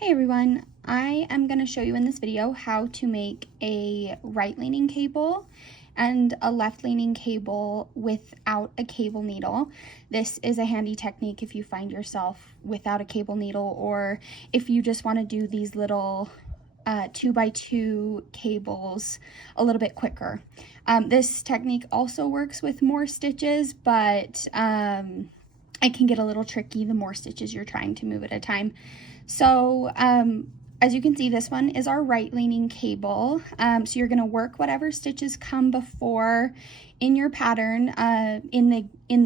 Hey everyone, I am going to show you in this video how to make a right-leaning cable and a left-leaning cable without a cable needle. This is a handy technique if you find yourself without a cable needle, or if you just want to do these little 2x2 cables a little bit quicker. This technique also works with more stitches, but it can get a little tricky the more stitches you're trying to move at a time. So as you can see, this one is our right leaning cable. So you're going to work whatever stitches come before in your pattern in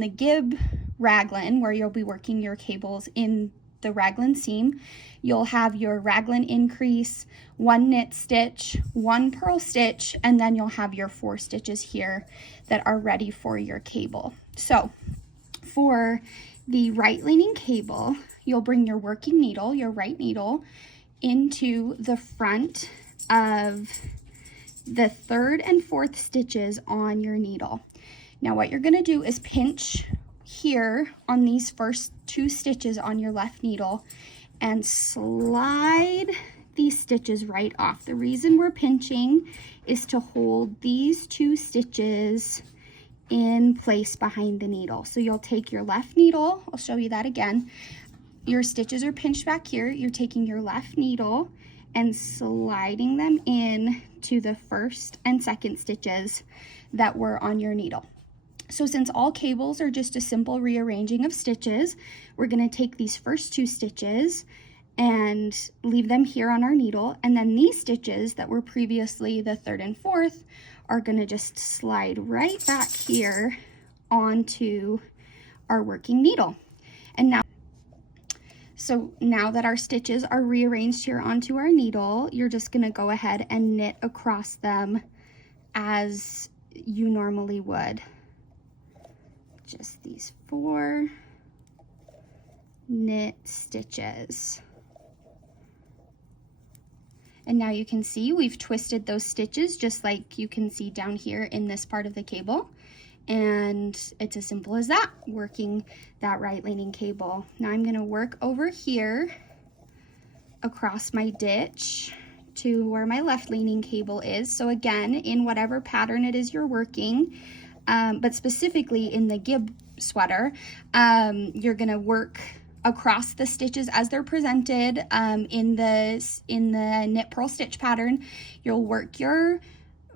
the Gib raglan, where you'll be working your cables in the raglan seam. You'll have your raglan increase, 1 knit stitch, 1 purl stitch, and then you'll have your 4 stitches here that are ready for your cable. So for the right leaning cable, you'll bring your working needle, your right needle, into the front of the 3rd and 4th stitches on your needle. Now what you're going to do is pinch here on these first 2 stitches on your left needle and slide these stitches right off. The reason we're pinching is to hold these 2 stitches in place behind the needle. So you'll take your left needle, I'll show you that again. Your stitches are pinched back here. You're taking your left needle and sliding them in to the 1st and 2nd stitches that were on your needle. So since all cables are just a simple rearranging of stitches, we're going to take these first 2 stitches and leave them here on our needle, and then these stitches that were previously the 3rd and 4th are going to just slide right back here onto our working needle. And now that our stitches are rearranged here onto our needle, you're just going to go ahead and knit across them as you normally would. Just these 4 knit stitches. And now you can see we've twisted those stitches just like you can see down here in this part of the cable. And it's as simple as that, working that right leaning cable. Now I'm going to work over here across my ditch to where my left leaning cable is. So again, in whatever pattern it is you're working, but specifically in the Gib Sweater, you're going to work across the stitches as they're presented. In the knit purl stitch pattern, you'll work your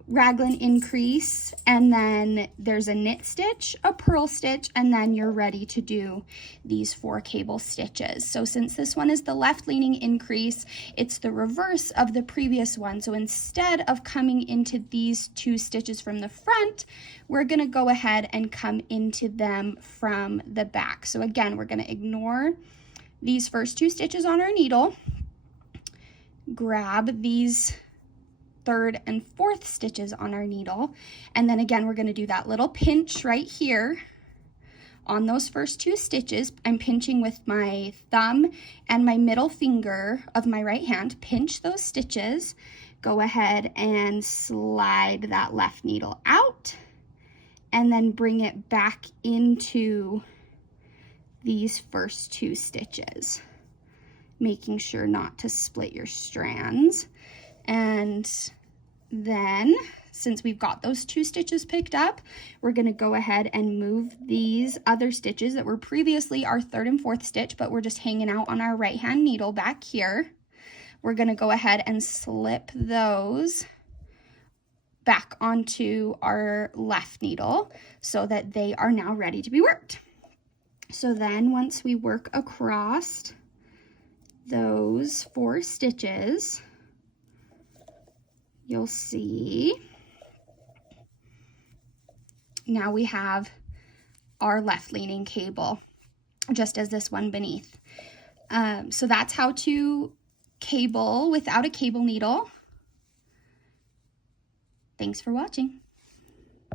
raglan increase, and then there's a knit stitch, a purl stitch, and then you're ready to do these 4 cable stitches. So since this one is the left leaning increase, it's the reverse of the previous one. So instead of coming into these 2 stitches from the front, we're going to go ahead and come into them from the back. So again, we're going to ignore these first 2 stitches on our needle, grab these 3rd and 4th stitches on our needle, and then again we're going to do that little pinch right here on those first 2 stitches. I'm pinching with my thumb and my middle finger of my right hand. Pinch those stitches, go ahead and slide that left needle out, and then bring it back into these first 2 stitches, making sure not to split your strands. And then, since we've got those 2 stitches picked up, we're going to go ahead and move these other stitches that were previously our 3rd and 4th stitch, but we're just hanging out on our right hand needle back here. We're going to go ahead and slip those back onto our left needle so that they are now ready to be worked. So then once we work across those 4 stitches, you'll see now we have our left leaning cable, just as this one beneath. So that's how to cable without a cable needle. Thanks for watching.